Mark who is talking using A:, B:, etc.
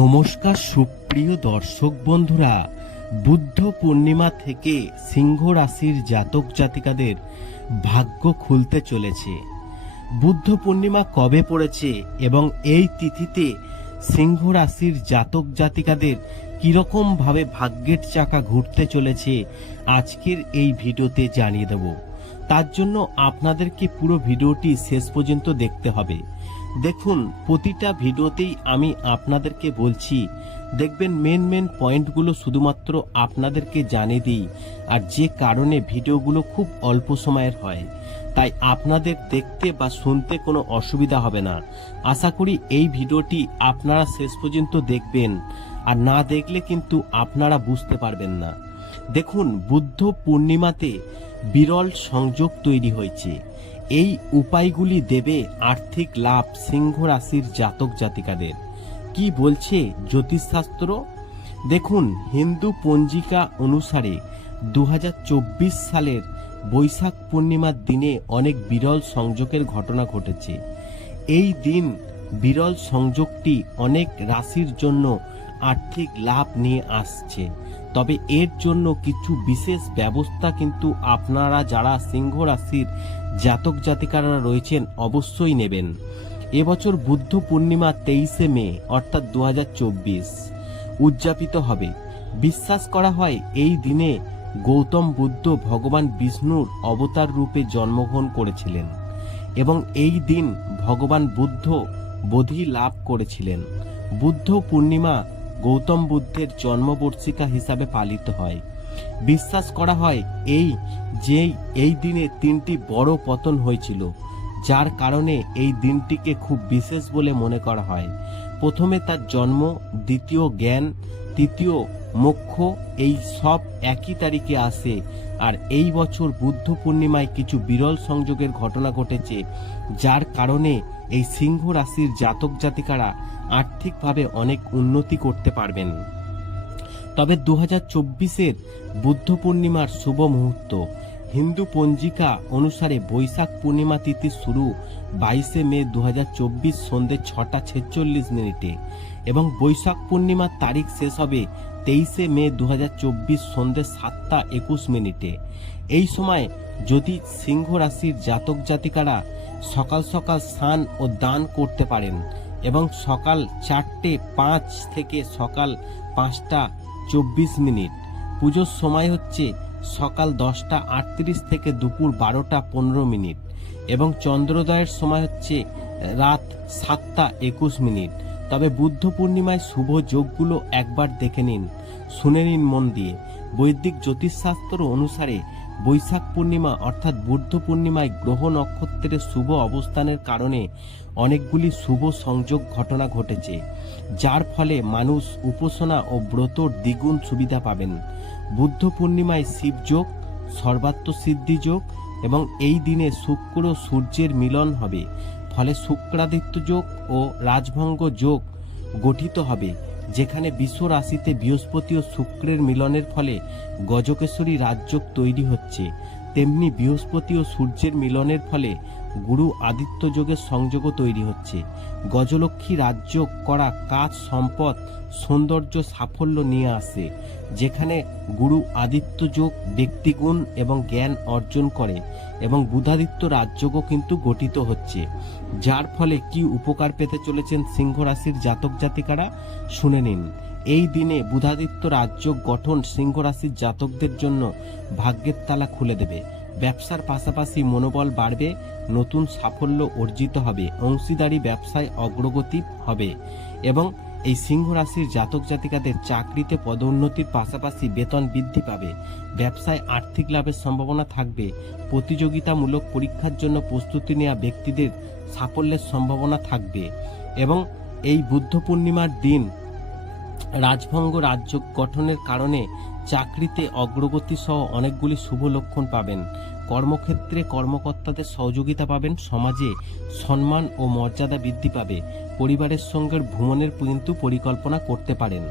A: নমস্কার সুপ্রিয় দর্শক বন্ধুরা, বুদ্ধ পূর্ণিমা থেকে সিংহ রাশির জাতক জাতিকাদের ভাগ্য খুলতে চলেছে। বুদ্ধ পূর্ণিমা কবে পড়েছে এবং এই তিথিতে সিংহ রাশির জাতক জাতিকাদের কীরকম ভাবে ভাগ্যের চাকা ঘুরতে চলেছে, আজকের এই ভিডিওতে জানিয়ে দেব। তার জন্য আপনাদেরকে পুরো ভিডিওটি শেষ পর্যন্ত দেখতে হবে। দেখুন, প্রতিটা ভিডিওতেই আমি আপনাদেরকে বলছি, দেখবেন মেন মেন পয়েন্টগুলো শুধুমাত্র আপনাদেরকে জানিয়ে দিই, আর যে কারণে ভিডিওগুলো খুব অল্প সময়ের হয়। তাই আপনাদের দেখতে বা শুনতে কোনো অসুবিধা হবে না। আশা করি এই ভিডিওটি আপনারা শেষ পর্যন্ত দেখবেন, আর না দেখলে কিন্তু আপনারা বুঝতে পারবেন না। দেখুন, বুদ্ধ পূর্ণিমাতে বিরল সংযোগ তৈরি হয়েছে। এই উপায়গুলি দেবে আর্থিক লাভ সিংহ রাশির জাতক জাতিকাদের। কি বলছে জ্যোতিষশাস্ত্র? দেখুন, হিন্দু পঞ্জিকা অনুসারে দু হাজার চব্বিশ সালের বৈশাখ পূর্ণিমার দিনে অনেক বিরল সংযোগের ঘটনা ঘটেছে। এই দিন বিরল সংযোগটি অনেক রাশির জন্য আর্থিক লাভ নিয়ে আসছে। তবে এর জন্য কিছু বিশেষ ব্যবস্থা কিন্তু আপনারা যারা সিংহ রাশির জাতক জাতিকারা রয়েছেন অবশ্যই নেবেন। এবছর বুদ্ধ পূর্ণিমা তেইশে মে, অর্থাৎ দু হাজার চব্বিশ। উদযাপিত হবে। বিশ্বাস করা হয় এই দিনে গৌতম বুদ্ধ ভগবান বিষ্ণুর অবতার রূপে জন্মগ্রহণ করেছিলেন এবং এই দিন ভগবান বুদ্ধ বোধি লাভ করেছিলেন। বুদ্ধ পূর্ণিমা গৌতম বুদ্ধের জন্মবর্ষিকা হিসাবে পালিত হয়। বিশ্বাস করা হয়, এই যে এই দিনে তিনটি বড় পতন হয়েছিল, যার কারণে এই দিনটিকে খুব বিশেষ বলে মনে করা হয়। প্রথমে তার জন্ম, দ্বিতীয় জ্ঞান, তৃতীয় মোক্ষ, এই সব একই তারিখে আসে আর এই বছর বুদ্ধ পূর্ণিমায় কিছু বিরল সংযোগের ঘটনা ঘটেছে, যার কারণে এই সিংহ রাশির জাতক জাতিকারা আর্থিকভাবে অনেক উন্নতি করতে পারবেন। তবে দু হাজার চব্বিশের বুদ্ধ পূর্ণিমার শুভ মুহূর্ত, হিন্দু পঞ্জিকা অনুসারে বৈশাখ পূর্ণিমা তিথি শুরু বাইশে মে দু হাজার চব্বিশ সন্ধ্যে ছটা ছেচল্লিশ মিনিটে এবং বৈশাখ পূর্ণিমার তারিখ শেষ হবে তেইশে মে দু সন্ধ্যে সাতটা একুশ মিনিটে। এই সময় যদি সিংহ রাশির জাতক জাতিকারা সকাল সকাল স্নান ও দান করতে পারেন এবং সকাল চারটে পাঁচ থেকে সকাল পাঁচটা চব্বিশ মিনিট। পুজোর সময় হচ্ছে সকাল দশটা আটত্রিশ থেকে দুপুর বারোটা পনেরো মিনিট এবং চন্দ্রোদয়ের সময় হচ্ছে রাত সাতটা একুশ মিনিট। তবে বুদ্ধ পূর্ণিমায় শুভ যোগগুলো একবার দেখে নিন, শুনে নিন মন দিয়ে। বৈদিক জ্যোতিষশাস্ত্র অনুসারে বৈশাখ পূর্ণিমা অর্থাৎ বুদ্ধ পূর্ণিমায় গ্রহ নক্ষত্রের শুভ অবস্থানের কারণে অনেকগুলি শুভ সংযোগ ঘটনা ঘটেছে, যার ফলে মানুষ উপাসনা ও ব্রতর দ্বিগুণ সুবিধা পাবেন। বুদ্ধ পূর্ণিমায় শিবযোগ যোগ এবং এই দিনে শুক্র সূর্যের মিলন হবে। ফলে শুক্রাদিত্য যোগ ও রাজভঙ্গ যোগ গঠিত হবে, যেখানে বিশ্ব রাশিতে বৃহস্পতি ও শুক্রের মিলনের ফলে গজকেশ্বরী রাজযোগ তৈরি হচ্ছে। তেমনি বৃহস্পতি ও সূর্যের মিলনের ফলে গুরু আদিত্য যোগের সংযোগও তৈরি হচ্ছে। গজলক্ষ্মী রাজযোগ করা কাজ সম্পদ সৌন্দর্য সাফল্য নিয়ে আসে, যেখানে গুরু আদিত্য যোগ ব্যক্তিগুণ এবং জ্ঞান অর্জন করে এবং বুধাদিত্য রাজযোগও কিন্তু গঠিত হচ্ছে। যার ফলে কি উপকার পেতে চলেছেন সিংহ রাশির জাতক জাতিকারা? শুনে নিন। এই দিনে বুধাদিত্য রাজযোগ গঠন সিংহ রাশির জাতকদের জন্য ভাগ্যের তালা খুলে দেবে। ব্যবসার পাশাপাশি মনোবল বাড়বে, নতুন সাফল্য অর্জিত হবে, অংশীদারি ব্যবসায় অগ্রগতি হবে এবং এই সিংহ রাশির জাতক জাতিকাদের চাকরিতে পদোন্নতির পাশাপাশি বেতন বৃদ্ধি পাবে। ব্যবসায় আর্থিক লাভের সম্ভাবনা থাকবে। প্রতিযোগিতামূলক পরীক্ষার জন্য প্রস্তুতি নেওয়া ব্যক্তিদের সাফল্যের সম্ভাবনা থাকবে এবং এই বুদ্ধ পূর্ণিমার দিন রাজভঙ্গ রাজ্য গঠনের কারণে চাকরিতে অগ্রগতি সহ অনেকগুলি শুভ লক্ষণ পাবেন। কর্মক্ষেত্রে কর্মকর্তাদের সহযোগিতা পাবেন, সমাজে সম্মান ও মর্যাদা বৃদ্ধি পাবে, পরিবারের সঙ্গে ভ্রমণের কিন্তু পরিকল্পনা করতে পারেন।